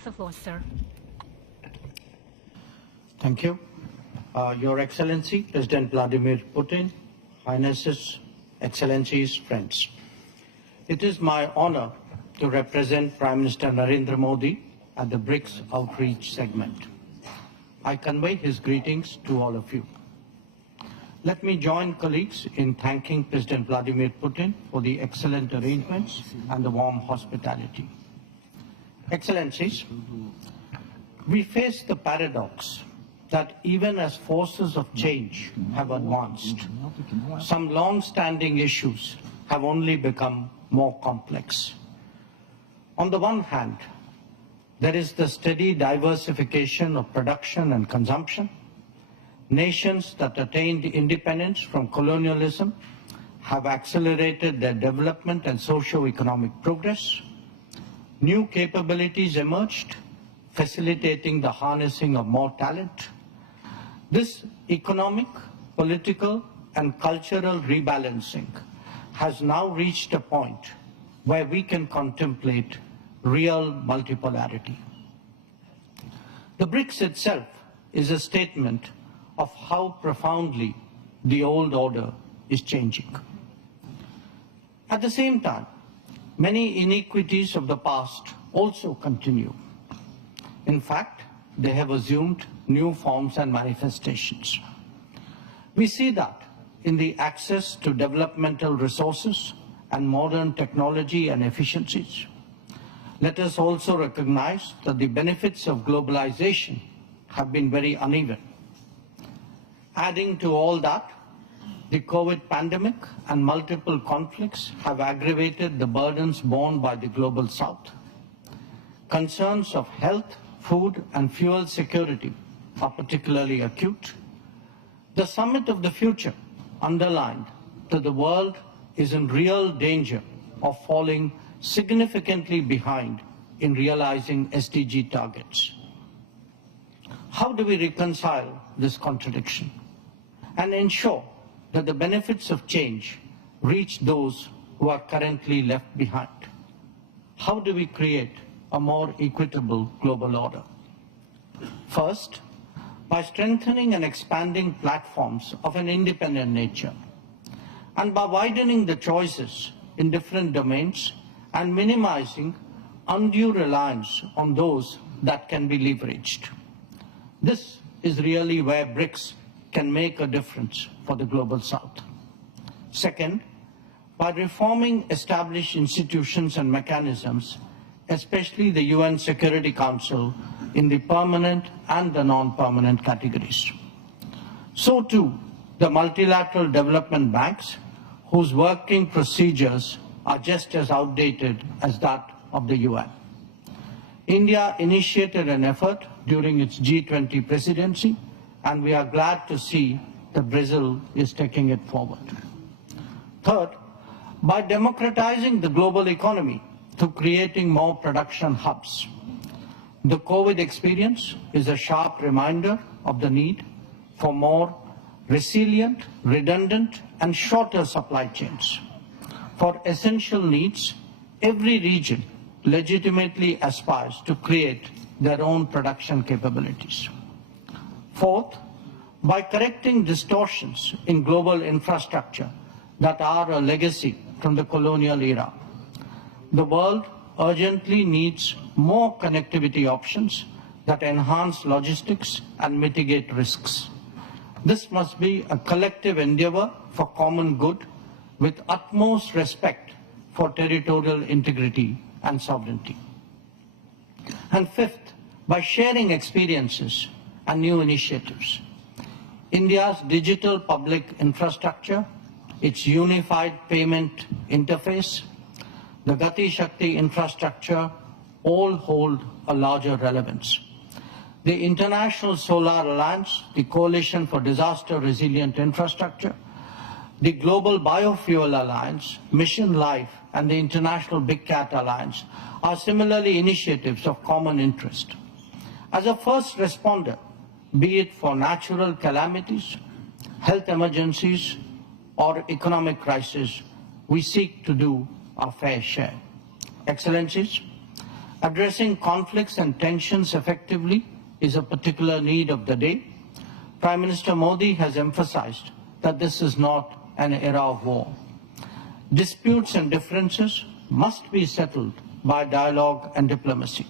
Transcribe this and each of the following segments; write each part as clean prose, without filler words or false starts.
have the floor, sir. Thank you. Your Excellency, President Vladimir Putin, Highnesses, Excellencies, friends. It is my honor to represent Prime Minister Narendra Modi at the BRICS outreach segment. I convey his greetings to all of you. Let me join colleagues in thanking President Vladimir Putin for the excellent arrangements and the warm hospitality. Excellencies, we face the paradox that even as forces of change have advanced, some long-standing issues have only become more complex. On the one hand, there is the steady diversification of production and consumption. Nations that attained independence from colonialism have accelerated their development and socio-economic progress. New capabilities emerged, facilitating the harnessing of more talent. This economic, political, and cultural rebalancing has now reached a point where we can contemplate real multipolarity. The BRICS itself is a statement of how profoundly the old order is changing. At the same time, many inequities of the past also continue. In fact, they have assumed new forms and manifestations. We see that in the access to developmental resources and modern technology and efficiencies. Let us also recognize that the benefits of globalization have been very uneven. Adding to all that, the COVID pandemic and multiple conflicts have aggravated the burdens borne by the global South. Concerns of health, food, and fuel security are particularly acute. The Summit of the Future underlined that the world is in real danger of falling significantly behind in realizing SDG targets. How do we reconcile this contradiction and ensure that the benefits of change reach those who are currently left behind? How do we create a more equitable global order? First, by strengthening and expanding platforms of an independent nature, and by widening the choices in different domains and minimizing undue reliance on those that can be leveraged. This is really where BRICS can make a difference for the Global South. Second, by reforming established institutions and mechanisms, especially the UN Security Council in the permanent and the non-permanent categories. So too, the multilateral development banks, whose working procedures are just as outdated as that of the UN. India initiated an effort during its G20 presidency, and we are glad to see that Brazil is taking it forward. Third, by democratizing the global economy through creating more production hubs. The COVID experience is a sharp reminder of the need for more resilient, redundant, and shorter supply chains. For essential needs, every region legitimately aspires to create their own production capabilities. Fourth, by correcting distortions in global infrastructure that are a legacy from the colonial era. The world urgently needs more connectivity options that enhance logistics and mitigate risks. This must be a collective endeavor for common good with utmost respect for territorial integrity and sovereignty. And fifth, by sharing experiences and new initiatives. India's digital public infrastructure, its unified payment interface, the Gati Shakti infrastructure all hold a larger relevance. The International Solar Alliance, the Coalition for Disaster Resilient Infrastructure, the Global Biofuel Alliance, Mission Life, and the International Big Cat Alliance are similarly initiatives of common interest. As a first responder, be it for natural calamities, health emergencies, or economic crisis, we seek to do our fair share. Excellencies, Addressing conflicts and tensions effectively is a particular need of the day. Prime Minister Modi has emphasized that this is not an era of war. Disputes and differences must be settled by dialogue and diplomacy.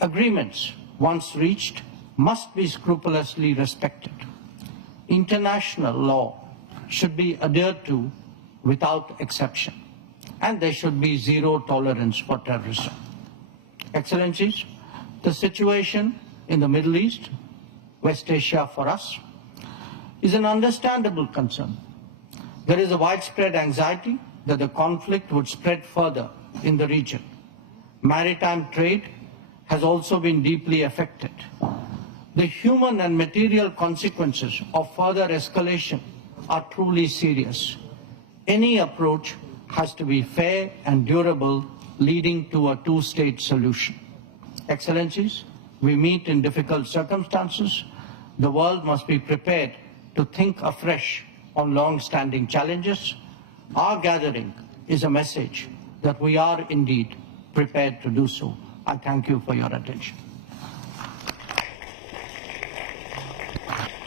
Agreements, once reached, must be scrupulously respected. International law should be adhered to without exception, and there should be zero tolerance for terrorism. Excellencies, the situation in the Middle East, West Asia for us, is an understandable concern. There is a widespread anxiety that the conflict would spread further in the region. Maritime trade has also been deeply affected. The human and material consequences of further escalation are truly serious. Any approach has to be fair and durable, leading to a two-state solution. Excellencies, we meet in difficult circumstances. The world must be prepared to think afresh on long-standing challenges. Our gathering is a message that we are indeed prepared to do so. I thank you for your attention.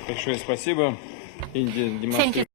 Большое спасибо. Индия демонстрирует